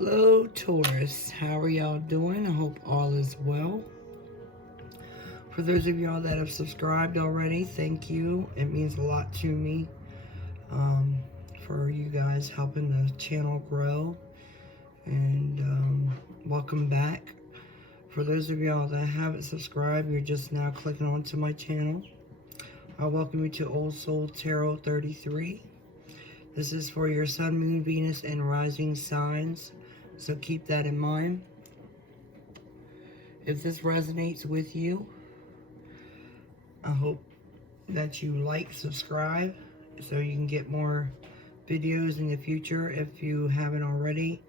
Hello, Taurus. How are y'all doing? I hope all is well. For those of y'all that have subscribed already, thank you. It means a lot to me for you guys helping the channel grow. And welcome back. For those of y'all that haven't subscribed, you're just now clicking onto my channel. I welcome you to Old Soul Tarot 33. This is for your Sun, Moon, Venus, and Rising signs. So keep that in mind. If this resonates with you, I hope that you like, subscribe, so you can get more videos in the future if you haven't already.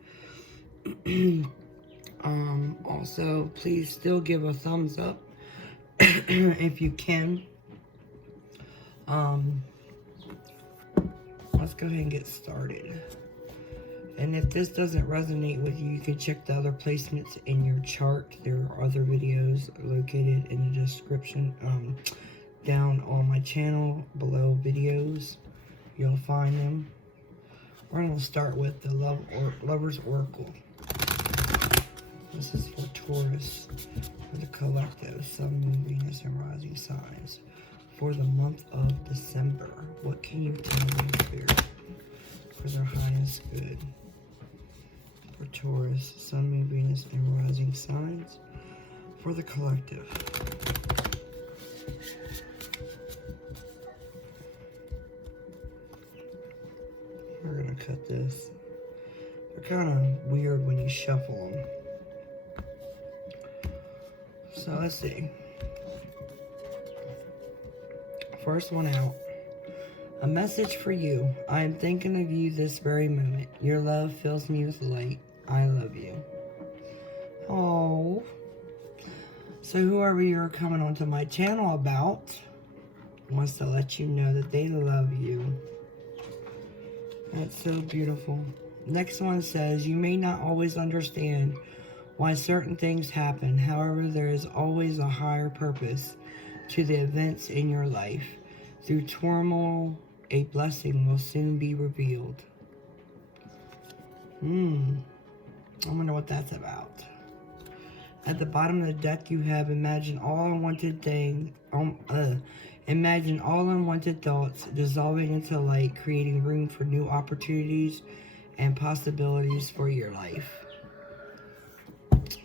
Also, please still give a thumbs up if you can. Let's go ahead and get started. And if this doesn't resonate with you, you can check the other placements in your chart. There are other videos located in the description down on my channel below videos. You'll find them. We're going to start with the Lover's Oracle. This is for Taurus, for the collective, Sun, Moon, Venus, and Rising signs. For the month of December, what can you tell me, Spirit, for their highest good? For Taurus, Sun, Moon, Venus, and Rising signs. For the collective. We're going to cut this. They're kind of weird when you shuffle them. So let's see. First one out. A message for you. I am thinking of you this very moment. Your love fills me with light. I love you. Oh. So whoever you're coming onto my channel about wants to let you know that they love you. That's so beautiful. Next one says, you may not always understand why certain things happen. However, there is always a higher purpose to the events in your life. Through turmoil, a blessing will soon be revealed. I wonder what that's about. At the bottom of the deck, you have imagine all unwanted thoughts dissolving into light, creating room for new opportunities and possibilities for your life.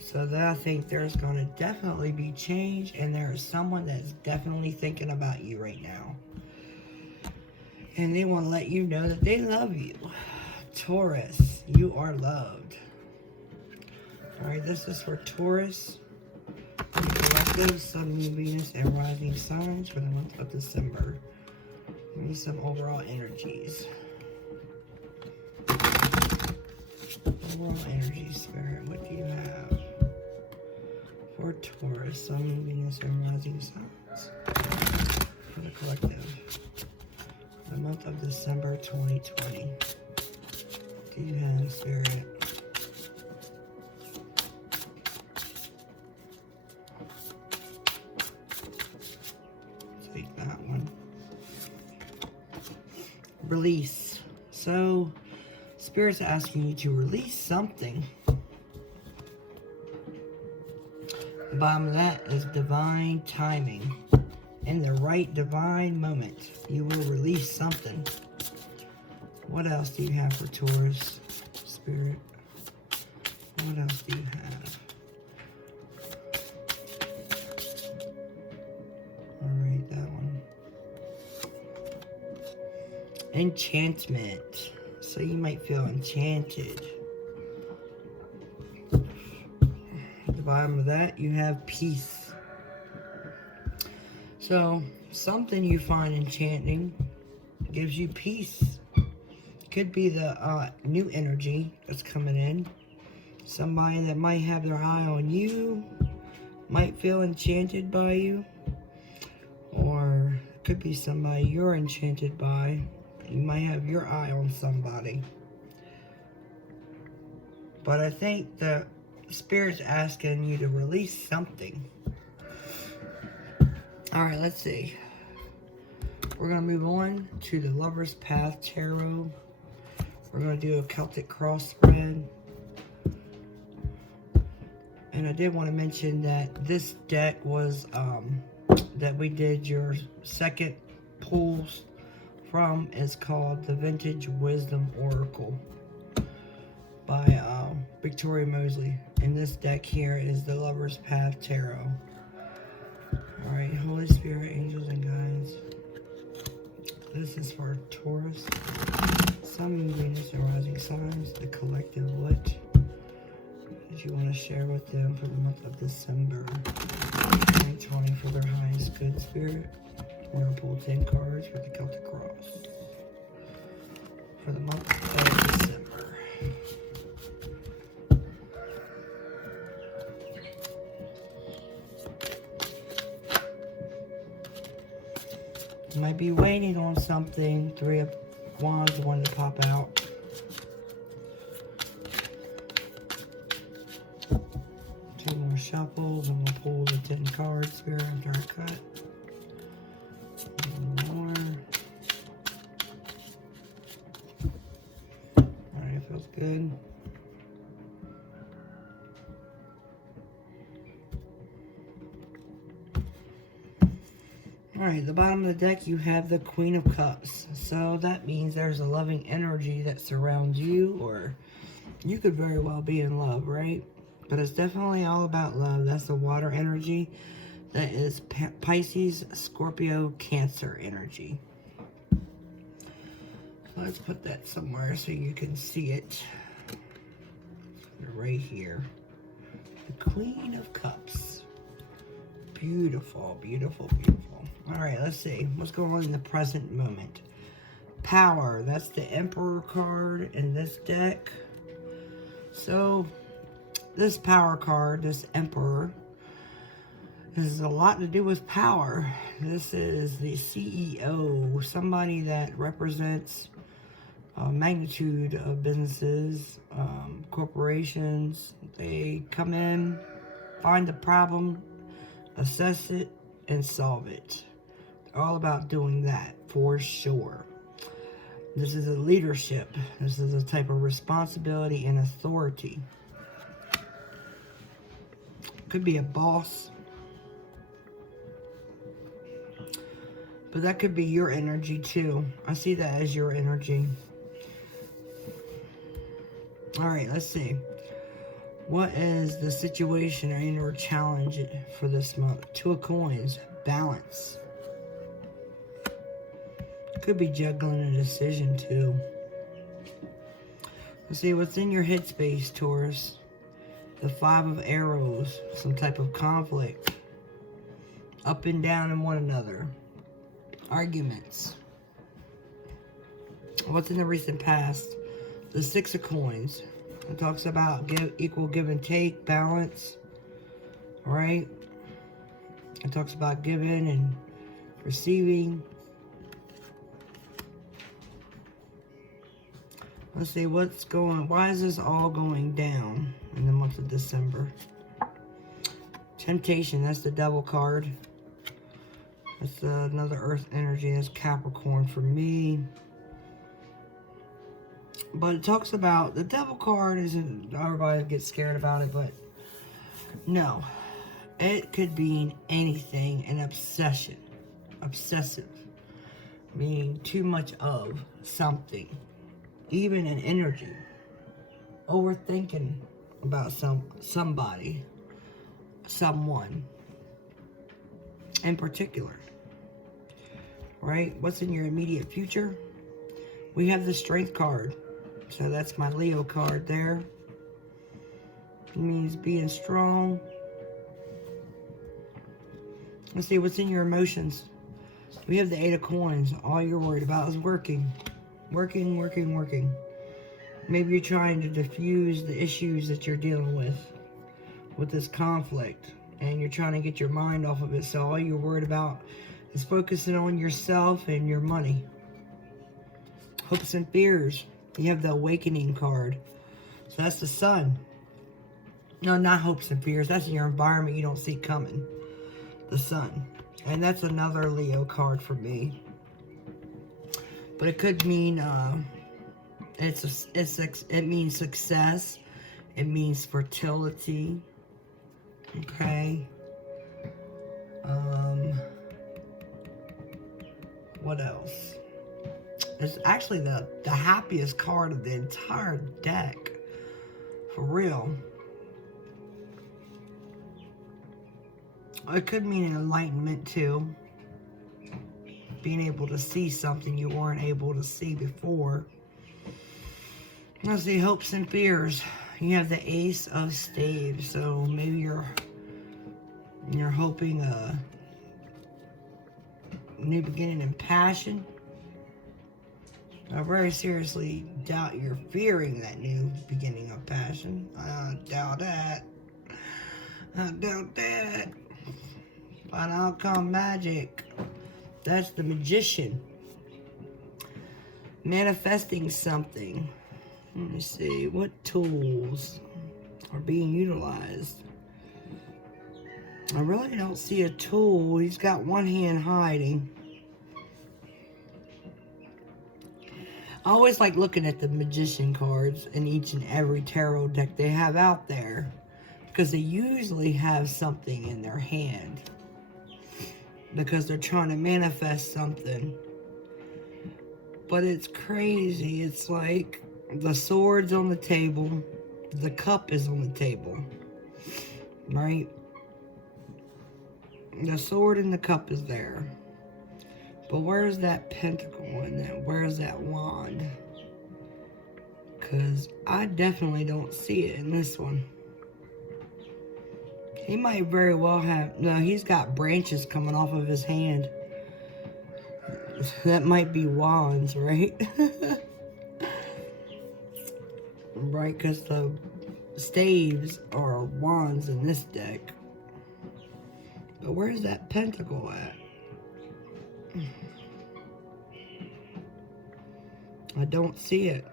So that I think there's going to definitely be change, and there is someone that's definitely thinking about you right now. And they want to let you know that they love you. Taurus, you are loved. Alright, this is for Taurus, collective, Sun, Moon, Venus, and Rising signs for the month of December. Give me some overall energies. Overall energy, Spirit, what do you have for Taurus, Sun, Moon, Venus, and Rising signs for the collective for the month of December 2020? What do you have, Spirit? Take that one. Release. So Spirit's asking you to release something. The bottom of that is divine timing. In the right divine moment, you will release something. What else do you have for Taurus, Spirit? What else do you have? Alright, that one. Enchantment. So you might feel enchanted. At the bottom of that, you have peace. So, something you find enchanting gives you peace. Could be the new energy that's coming in. Somebody that might have their eye on you, might feel enchanted by you. Or it could be somebody you're enchanted by. You might have your eye on somebody. But I think the Spirit's asking you to release something. Alright, let's see. We're going to move on to the Lover's Path Tarot. We're going to do a Celtic cross spread. And I did want to mention that this deck was, that we did your second pulls from, is called the Vintage Wisdom Oracle by Victoria Mosley. And this deck here is the Lover's Path Tarot. Alright, Holy Spirit, angels, and guides. This is for Taurus, Sun, Venus, and rising signs. The collective, what did you want to share with them for the month of December 2020 for their highest good spirit? We're going to pull 10 cards for the Celtic Cross for the month of December. You might be waiting on something. 3 of Wands wanted to pop out. Two more shuffles and we'll pull the 10 cards, Spirit, after I cut. One more. Alright, it feels good. Alright, the bottom of the deck, you have the Queen of Cups. So that means there's a loving energy that surrounds you, or you could very well be in love, right? But it's definitely all about love. That's the water energy. That is Pisces, Scorpio, Cancer energy. So let's put that somewhere so you can see it. Right here. The Queen of Cups. Beautiful, beautiful, beautiful. Alright, let's see. What's going on in the present moment? Power. That's the Emperor card in this deck. So, this Power card, this Emperor, has a lot to do with power. This is the CEO, somebody that represents a magnitude of businesses, corporations. They come in, find the problem, assess it, and solve it. They're all about doing that, for sure. This is a leadership. This is a type of responsibility and authority. Could be a boss. But that could be your energy too. I see that as your energy. Alright, let's see. What is the situation or inner challenge for this month? 2 of Coins. Balance. Could be juggling a decision too. Let's see what's in your headspace, Taurus. The 5 of Arrows. Some type of conflict. Up and down in one another. Arguments. What's in the recent past? The 6 of Coins. It talks about equal give and take, balance. Alright? It talks about giving and receiving. Let's see what's going. Why is this all going down in the month of December? Temptation. That's the Devil card. That's another Earth energy. That's Capricorn for me. But it talks about the Devil card. Isn't everybody gets scared about it? But no, it could mean anything. An obsession, obsessive, meaning too much of something, even an energy, overthinking about somebody, someone in particular. Right? What's in your immediate future? We have the Strength card. So that's my Leo card there. It means being strong. Let's see what's in your emotions. We have the 8 of Coins. All you're worried about is working. Working, working, working. Maybe you're trying to diffuse the issues that you're dealing with this conflict. And you're trying to get your mind off of it. So all you're worried about is focusing on yourself and your money. Hopes and fears. You have the Awakening card. So that's the Sun. No, not hopes and fears. That's in your environment you don't see coming. The Sun. And that's another Leo card for me. But it could mean, it means success. It means fertility. Okay. What else? It's actually the happiest card of the entire deck. For real. It could mean enlightenment too. Being able to see something you weren't able to see before. Let's see, hopes and fears. You have the Ace of Staves, so maybe you're hoping a new beginning in passion. I very seriously doubt you're fearing that new beginning of passion. I doubt that. I doubt that. But out come magic. That's the Magician. Manifesting something. Let me see. What tools are being utilized? I really don't see a tool. He's got one hand hiding. I always like looking at the Magician cards in each and every tarot deck they have out there, because they usually have something in their hand, because they're trying to manifest something. But it's crazy. It's like the sword's on the table, the cup is on the table, right? The sword and the cup is there. But where's that pentacle in that? Where's that wand? Because I definitely don't see it in this one. He might very well have... No, he's got branches coming off of his hand. That might be wands, right? Right, because the staves are wands in this deck. But where's that pentacle at? I don't see it.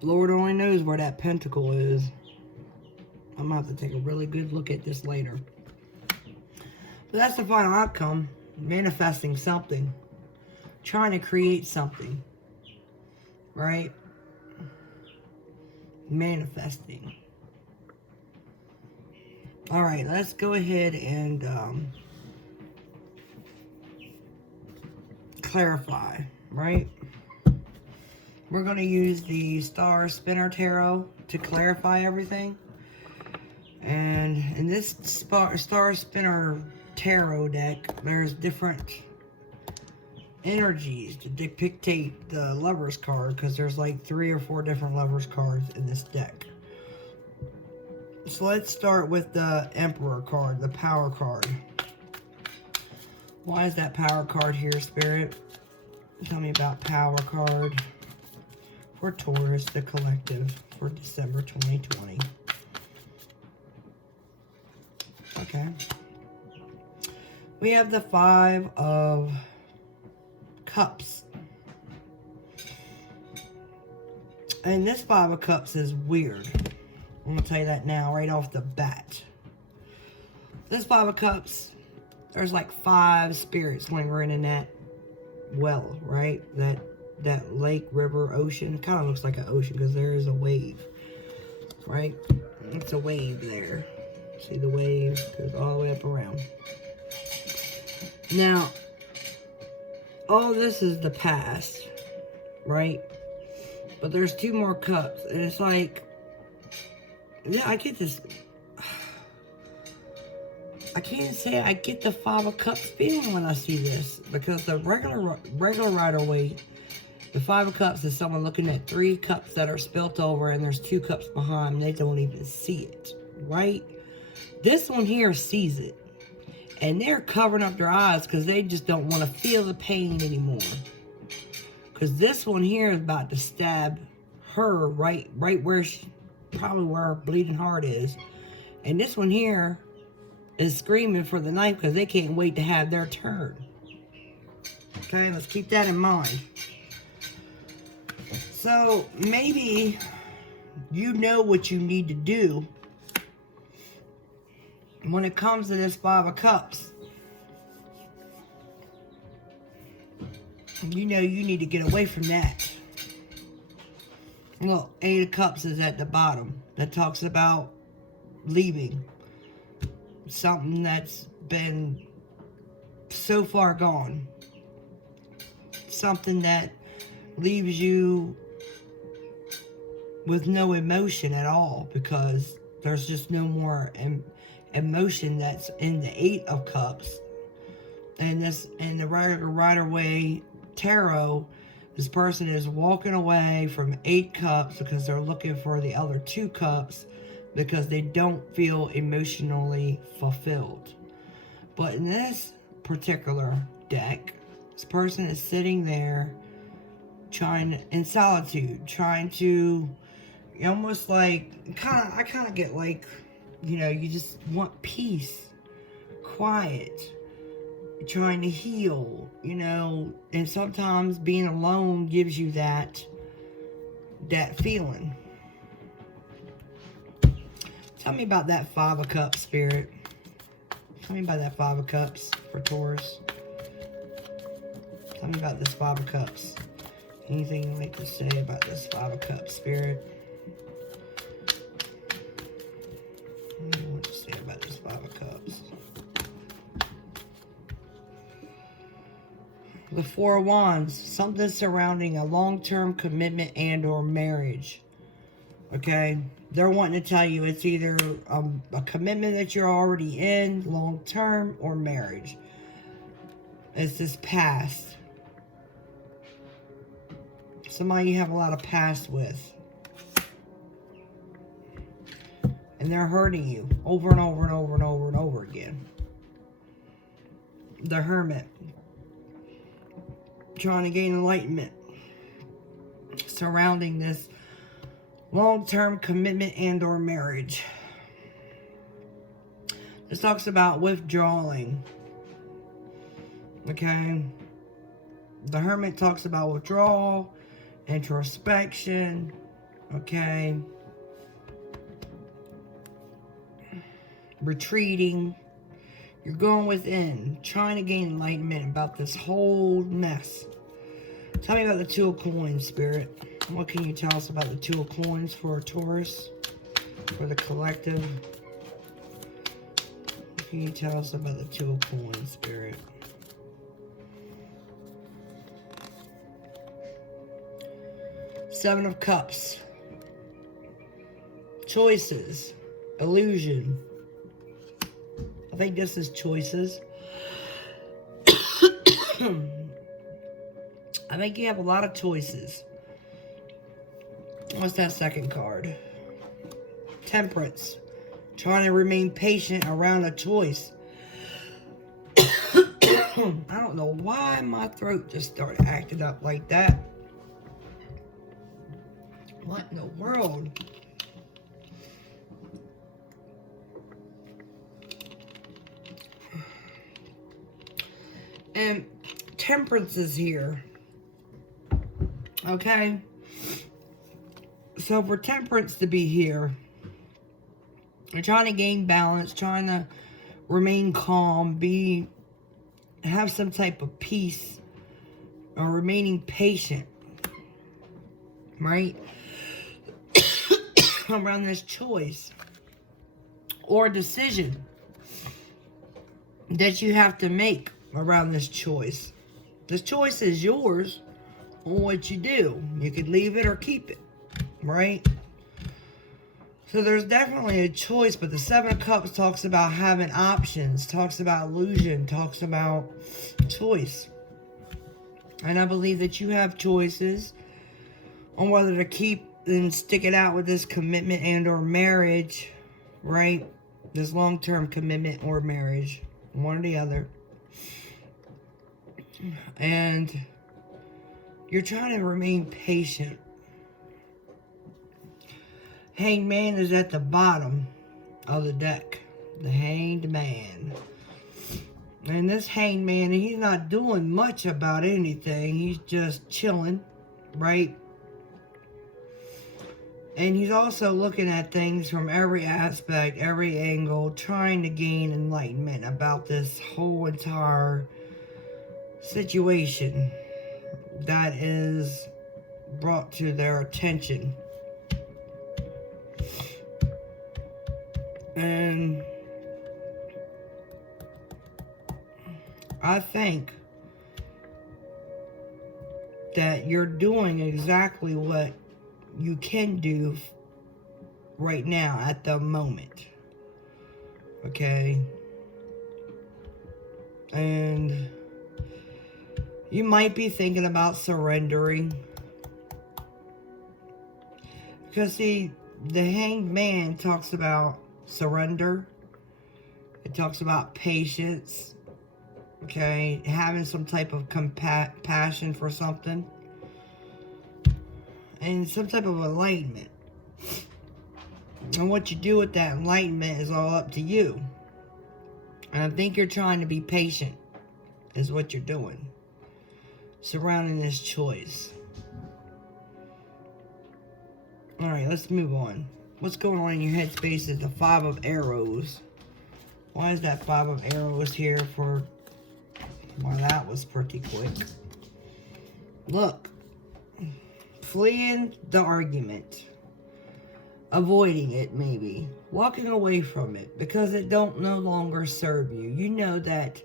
Lord only knows where that pentacle is. I'm gonna have to take a really good look at this later. But that's the final outcome. Manifesting something. Trying to create something. Right? Manifesting. Alright, let's go ahead and clarify, right? We're going to use the Star Spinner Tarot to clarify everything. And in this Star Spinner Tarot deck, there's different energies to dictate the Lover's card, because there's like 3 or 4 different Lover's cards in this deck. So let's start with the Emperor card, the Power card. Why is that Power card here, Spirit? Tell me about Power card for Taurus, the collective, for December 2020. Okay. We have the 5 of Cups. And this 5 of Cups is weird. I'm going to tell you that now, right off the bat. This 5 of Cups, there's like 5 spirits lingering in that well, right? That lake, river, ocean. Kind of looks like an ocean because there is a wave, right? It's a wave there. See the wave goes all the way up around. Now, all this is the past, right? But there's 2 more cups, and it's like, yeah, I get this. I can't say I get the 5 of Cups feeling when I see this, because the regular Rider-Waite, the 5 of Cups is someone looking at 3 cups that are spilt over, and there's 2 cups behind, and they don't even see it, right? This one here sees it, and they're covering up their eyes because they just don't want to feel the pain anymore. Because this one here is about to stab her right where she, probably where her bleeding heart is. And this one here is screaming for the knife because they can't wait to have their turn. Okay, let's keep that in mind. So maybe you know what you need to do when it comes to this 5 of Cups. You know you need to get away from that. Look, Eight of Cups is at the bottom. That talks about leaving. Something that's been so far gone. Something that leaves you with no emotion at all, because there's just no more emotion that's in the Eight of Cups. And this, in the Rider-Waite Tarot, this person is walking away from 8 cups because they're looking for the other 2 cups because they don't feel emotionally fulfilled. But in this particular deck, this person is sitting there in solitude, trying to, almost like, I kind of get like, you just want peace, quiet, trying to heal, and sometimes being alone gives you that feeling. Tell me about that 5 of Cups, Spirit. Tell me about that 5 of Cups for Taurus. Tell me about this 5 of Cups. Anything you'd like to say about this 5 of Cups, Spirit? What do you want to say about this 5 of Cups? The 4 of Wands, something surrounding a long-term commitment and or marriage. Okay? They're wanting to tell you it's either a commitment that you're already in, long-term, or marriage. It's this past. Somebody you have a lot of past with. And they're hurting you over and over and over and over and over again. The Hermit. Trying to gain enlightenment surrounding this long-term commitment and or marriage. This talks about withdrawing. Okay? The Hermit talks about withdrawal, introspection. Okay? Retreating. You're going within, trying to gain enlightenment about this whole mess. Tell me about the 2 of Coins, Spirit. What can you tell us about the 2 of Coins for Taurus? For the collective? What can you tell us about the 2 of Coins, Spirit? Seven of Cups. Choices. Illusion. I think this is choices. I think you have a lot of choices. What's that second card? Temperance. Trying to remain patient around a choice. I don't know why my throat just started acting up like that. What in the world? And Temperance is here. Okay? So for Temperance to be here, you're trying to gain balance, trying to remain calm, have some type of peace, or remaining patient. Right? Around this choice or decision that you have to make around this choice. This choice is yours on what you do. You could leave it or keep it, right? So there's definitely a choice, but the 7 of Cups talks about having options, talks about illusion, talks about choice. And I believe that you have choices on whether to keep and stick it out with this commitment and or marriage, right? This long-term commitment or marriage, one or the other. And you're trying to remain patient. Hanged Man is at the bottom of the deck. The Hanged Man. And this Hanged Man, he's not doing much about anything. He's just chilling, right? And he's also looking at things from every aspect, every angle, trying to gain enlightenment about this whole entire situation that is brought to their attention, And I think that you're doing exactly what you can do right now at the moment. Okay? And you might be thinking about surrendering. Because see, the Hanged Man talks about surrender. It talks about patience. Okay, having some type of compassion for something. And some type of enlightenment. And what you do with that enlightenment is all up to you. And I think you're trying to be patient, is what you're doing, surrounding this choice. Alright, let's move on. What's going on in your headspace is the 5 of Arrows. Why is that 5 of Arrows here for... Well, that was pretty quick. Look. Fleeing the argument. Avoiding it, maybe. Walking away from it. Because it don't no longer serve you. You know that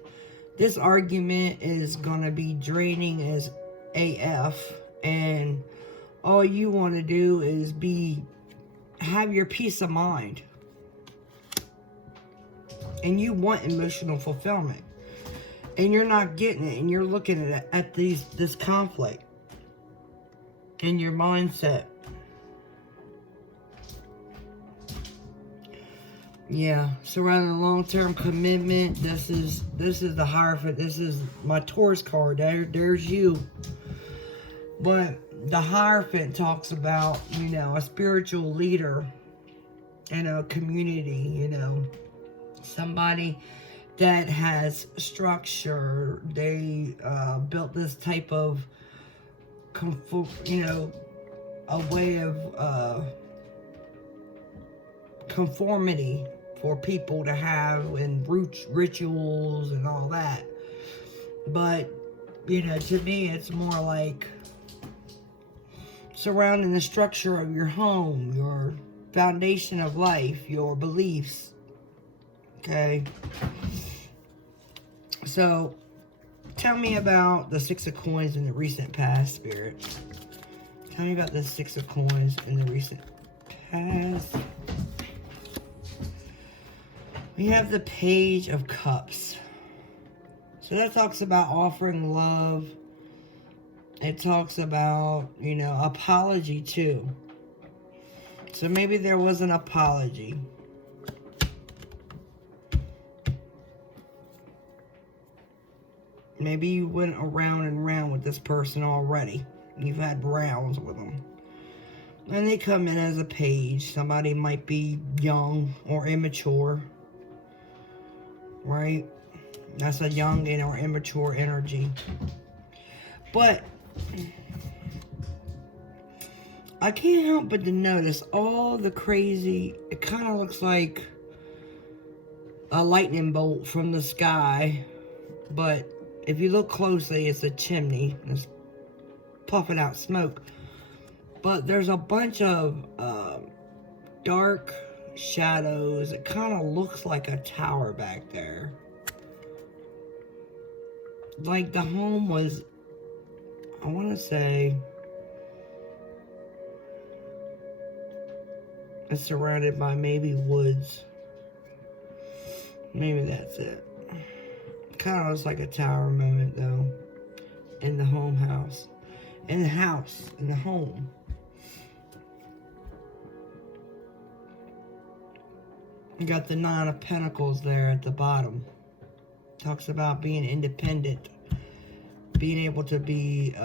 this argument is going to be draining as AF. And all you want to do is have your peace of mind. And you want emotional fulfillment. And you're not getting it. And you're looking at this conflict. In your mindset. Yeah. Surrounding long-term commitment. This is the Hierophant. This is my Taurus card. There's you. But the Hierophant talks about, you know, a spiritual leader in a community, you know. Somebody that has structure. They built this type of, you know, a way of conformity for people to have, and rituals and all that. But, you know, to me, it's more like surrounding the structure of your home, your foundation of life, your beliefs. Okay? So, tell me about the 6 of Coins in the recent past, Spirit. Tell me about the 6 of Coins in the recent past. We have the Page of Cups. So that talks about offering love. It talks about, you know, apology too. So maybe there was an apology. Maybe you went around and round with this person already. You've had rounds with them. And they come in as a page. Somebody might be young or immature. Right? That's a young and or immature energy. But I can't help but to notice all the crazy... It kind of looks like a lightning bolt from the sky. But if you look closely, it's a chimney. It's puffing out smoke. But there's a bunch of dark shadows. It kind of looks like a tower back there. Like the home was, I want to say, it's surrounded by maybe woods. Maybe that's it. Kind of looks like a tower moment though. In the house. In the house. In the home. You got the 9 of Pentacles there at the bottom. Talks about being independent. Being able to be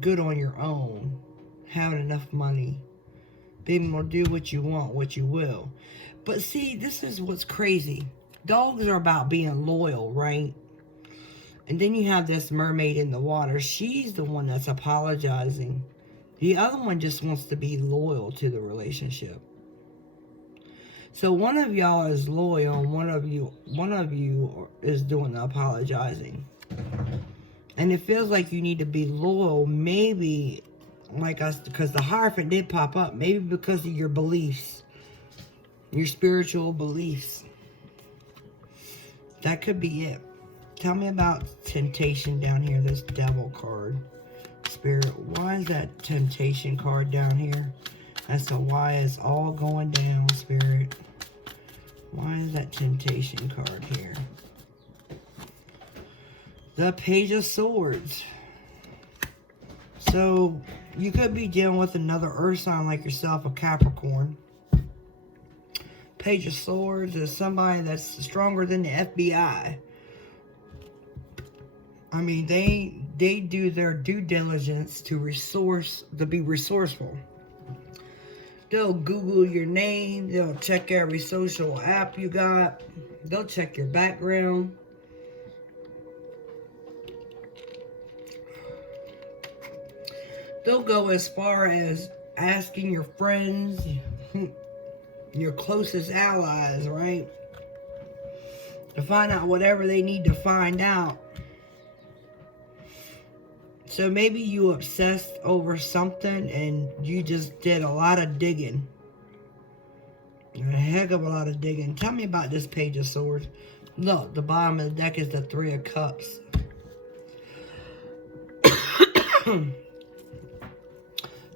good on your own. Having enough money. Being able to do what you want, what you will. But see, this is what's crazy. Dogs are about being loyal, right? And then you have this mermaid in the water. She's the one that's apologizing. The other one just wants to be loyal to the relationship. So one of y'all is loyal, and one of you is doing the apologizing. And it feels like you need to be loyal, maybe like us, because the Hierophant did pop up, maybe because of your beliefs. Your spiritual beliefs. That could be it. Tell me about temptation down here, this devil card. Spirit, why is that temptation card down here? As to why it's all going down, Spirit. Why is that temptation card here? The Page of Swords. So, you could be dealing with another earth sign like yourself, a Capricorn. Page of Swords is somebody that's stronger than the FBI. I mean, they do their due diligence to be resourceful. They'll Google your name. They'll check every social app you got. They'll check your background. They'll go as far as asking your friends, your closest allies, right? To find out whatever they need to find out. So maybe you obsessed over something and you just did a lot of digging. A heck of a lot of digging. Tell me about this Page of Swords. Look, the bottom of the deck is the Three of Cups.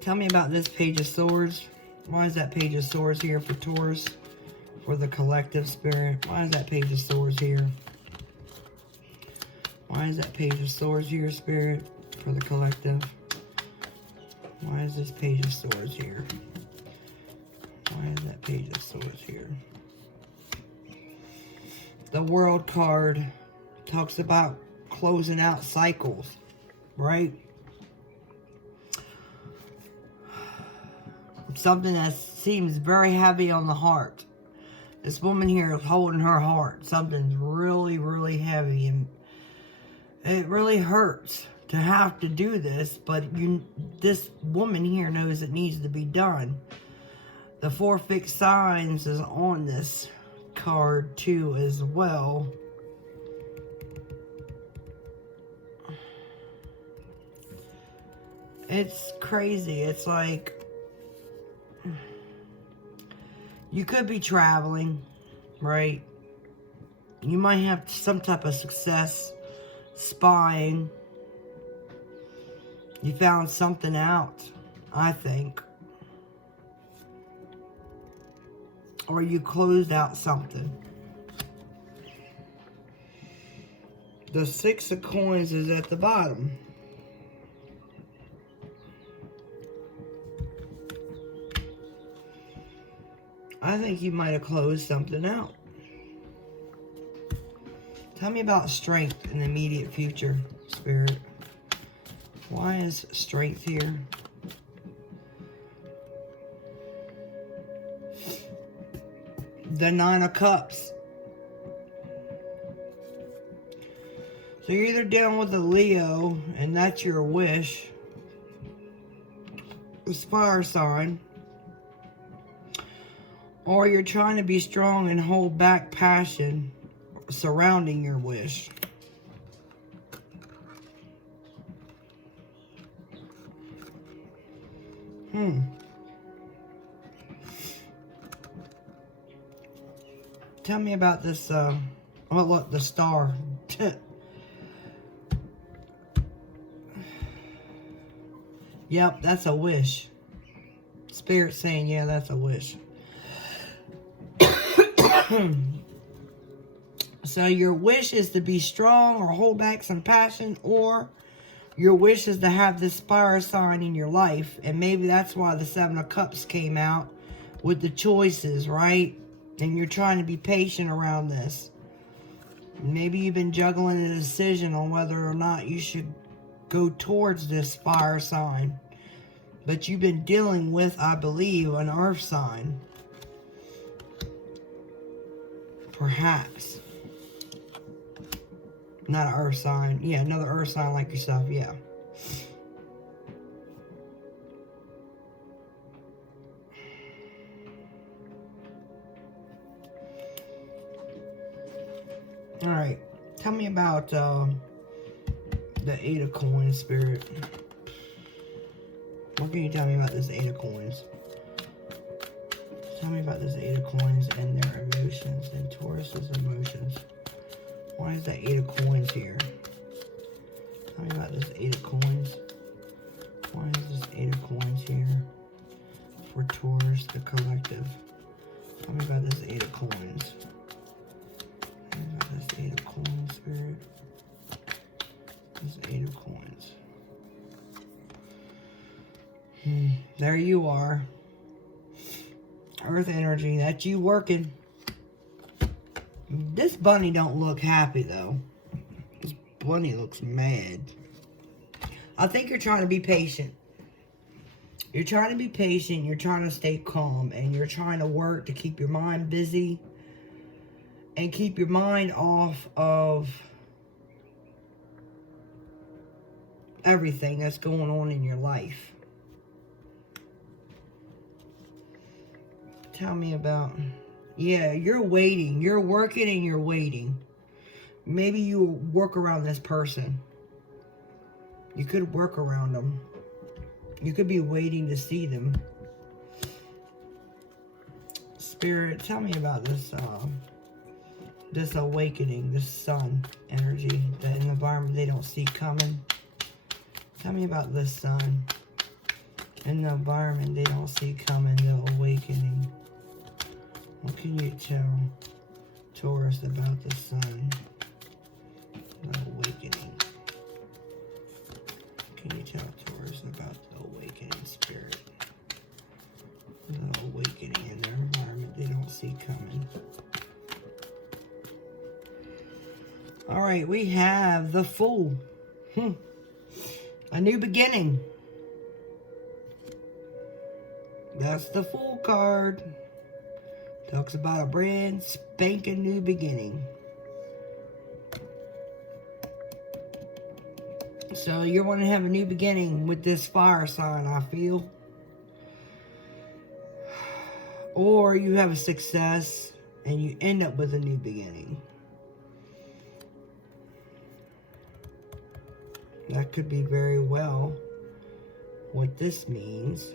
Tell me about this Page of Swords. Why is that Page of Swords here for Taurus? For the collective, Spirit. Why is that Page of Swords here? Why is that Page of Swords here, Spirit? For the collective. Why is this Page of Swords here? Why is that Page of Swords here? The World card talks about closing out cycles, right? Something that seems very heavy on the heart. This woman here is holding her heart. Something's really, really heavy, and it really hurts to have to do this, but this woman here knows it needs to be done. The 4 fixed signs is on this card too as well. It's crazy. It's like you could be traveling, right? You might have some type of success spying. You found something out, I think. Or you closed out something. The 6 of Coins is at the bottom. I think you might have closed something out. Tell me about strength in the immediate future, Spirit. Why is strength here? The 9 of Cups. So you're either dealing with a Leo, and that's your wish. It's fire sign. Or you're trying to be strong and hold back passion surrounding your wish. Tell me about this, oh look, the star. Yep, that's a wish. Spirit saying, yeah, that's a wish. So your wish is to be strong or hold back some passion, or your wish is to have this fire sign in your life. And maybe that's why the 7 of Cups came out with the choices, right? And you're trying to be patient around this. Maybe you've been juggling a decision on whether or not you should go towards this fire sign. But you've been dealing with, I believe, an earth sign. Perhaps. Not an earth sign. Yeah, another earth sign like yourself. Yeah. Alright. Tell me about the 8 of Coins, Spirit. What can you tell me about this 8 of Coins? Tell me about this Eight of Coins and their emotions and Taurus's emotions. Why is that Eight of Coins here? Tell me about this Eight of Coins. Why is this Eight of Coins here for Taurus, the collective? Tell me about this Eight of Coins. Tell me about this Eight of Coins, Spirit. This Eight of Coins. There you are. Earth energy, that's you working. This bunny don't look happy though. This bunny looks mad. I think you're trying to be patient. You're trying to be patient, you're trying to stay calm, and you're trying to work to keep your mind busy and keep your mind off of everything that's going on in your life. Tell me about, yeah, you're waiting. You're working and you're waiting. Maybe you work around this person. You could work around them. You could be waiting to see them. Spirit, tell me about this, this awakening, this sun energy, that in the environment they don't see coming. Tell me about this sun in the environment they don't see coming, the awakening. What can you tell Taurus about the sun? The awakening. What can you tell Taurus about the awakening, Spirit? The awakening in their environment they don't see coming. Alright, we have the Fool. A new beginning. That's the Fool card. Talks about a brand spanking new beginning. So you're wanting to have a new beginning with this fire sign, I feel. Or you have a success and you end up with a new beginning. That could be very well what this means.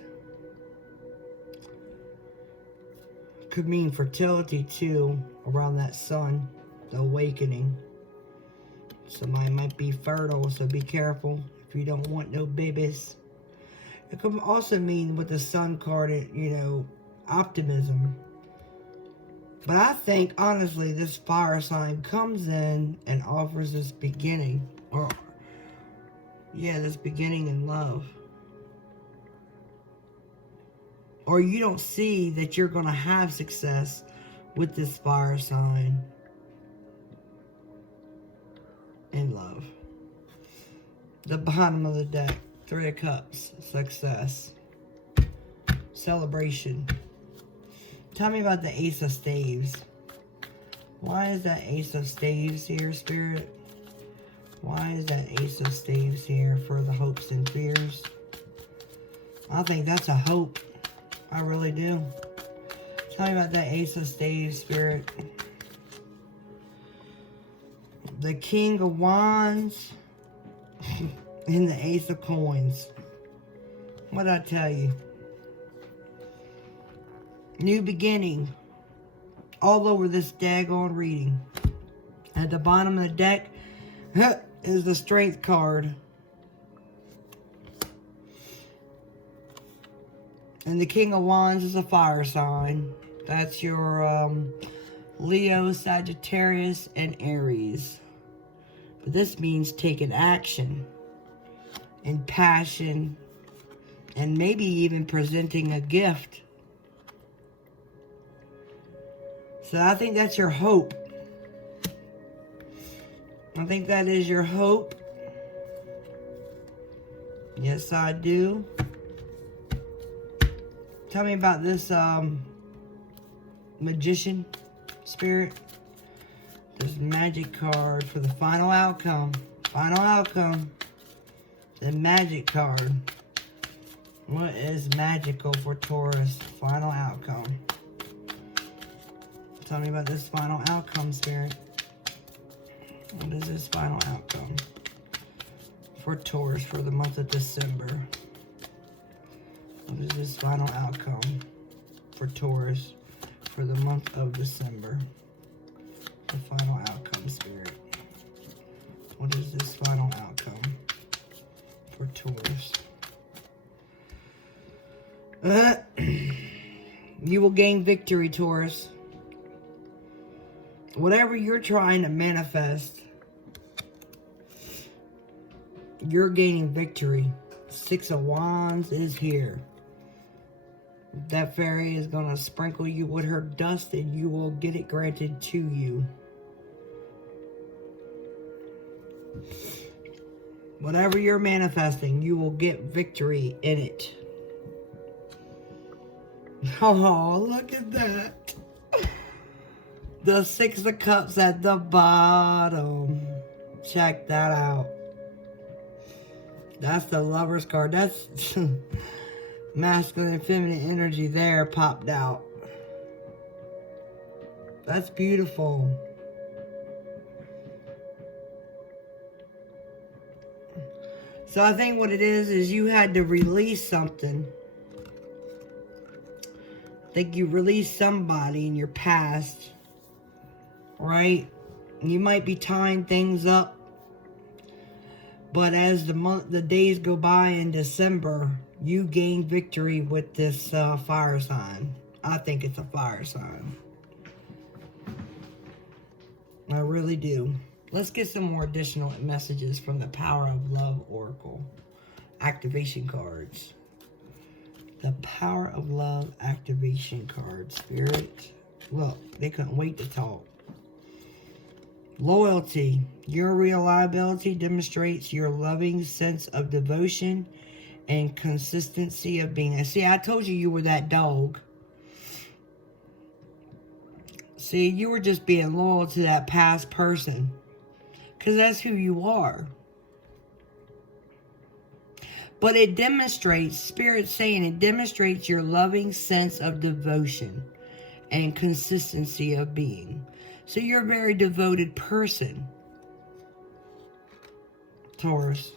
Could mean fertility too, around that sun, the awakening. Somebody might be fertile, so be careful if you don't want no babies. It could also mean with the sun card, you know, optimism. But I think, honestly, this fire sign comes in and offers this beginning. Or, yeah, this beginning in love. Or you don't see that you're going to have success with this fire sign in love. The bottom of the deck, Three of Cups, success, celebration. Tell me about the Ace of Staves. Why is that Ace of Staves here, Spirit? Why is that Ace of Staves here for the hopes and fears? I think that's a hope. I really do. Tell me about that Ace of Staves, Spirit. The King of Wands and the Ace of Coins. What'd I tell you? New beginning. All over this daggone reading. At the bottom of the deck is the Strength card. And the King of Wands is a fire sign. That's your Leo, Sagittarius, and Aries. But this means taking action and passion and maybe even presenting a gift. So I think that's your hope. I think that is your hope. Yes, I do. Tell me about this Magician, Spirit. This Magic card for the final outcome. Final outcome. The Magic card. What is magical for Taurus? Final outcome. Tell me about this final outcome, Spirit. What is this final outcome for Taurus for the month of December? What is this final outcome? for Taurus for the month of December. The final outcome, Spirit. What is this final outcome for Taurus? You will gain victory, Taurus. Whatever you're trying to manifest, you're gaining victory. 6 of Wands is here. That fairy is going to sprinkle you with her dust and you will get it granted to you. Whatever you're manifesting, you will get victory in it. Oh, look at that. The 6 of Cups at the bottom. Check that out. That's the Lover's card. That's masculine and feminine energy there popped out. That's beautiful. So I think what it is you had to release something. I think you released somebody in your past, right? You might be tying things up, but as the days go by in December, you gain victory with this fire sign. I think it's a fire sign. I really do. Let's get some more additional messages from the Power of Love Oracle activation cards. The Power of Love activation card, Spirit. Look, they couldn't wait to talk. Loyalty. Your reliability demonstrates your loving sense of devotion and consistency of being. See, I told you were that dog. See, you were just being loyal to that past person. Because that's who you are. But it demonstrates, Spirit's saying it demonstrates your loving sense of devotion and consistency of being. So you're a very devoted person, Taurus.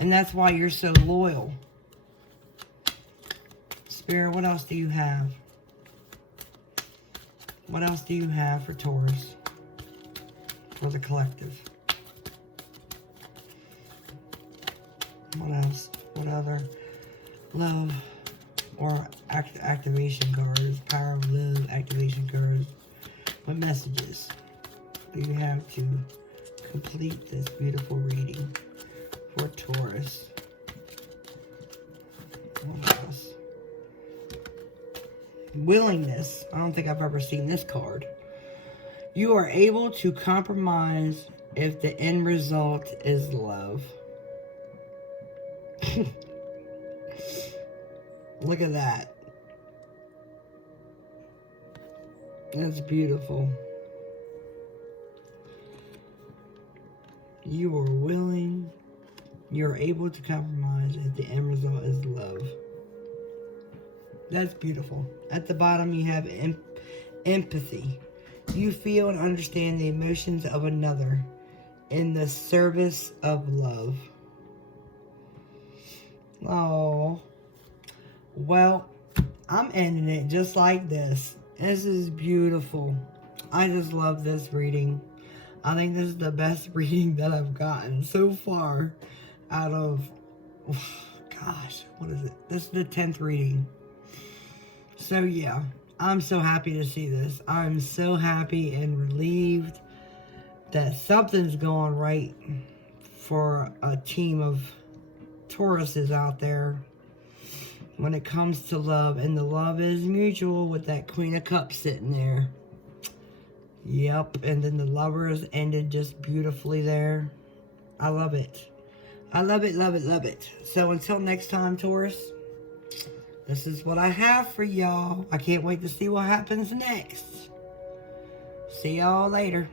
And that's why you're so loyal. Spirit, what else do you have? What else do you have for Taurus? For the collective? What else? What other love or activation cards? Power of Love activation cards. What messages do you have to complete this beautiful reading for Taurus? What else? Willingness. I don't think I've ever seen this card. You are able to compromise if the end result is love. Look at that. That's beautiful. You are willing. You're able to compromise if the end result is love. That's beautiful. At the bottom you have empathy. You feel and understand the emotions of another in the service of love. Oh, well, I'm ending it just like this. This is beautiful. I just love this reading. I think this is the best reading that I've gotten so far out of, gosh, what is it? This is the 10th reading. So yeah, I'm so happy to see this. I'm so happy and relieved that something's going right for a team of Tauruses out there when it comes to love. And the love is mutual with that Queen of Cups sitting there. Yep, and then the Lovers ended just beautifully there. I love it. I love it, love it, love it. So until next time, Taurus, this is what I have for y'all. I can't wait to see what happens next. See y'all later.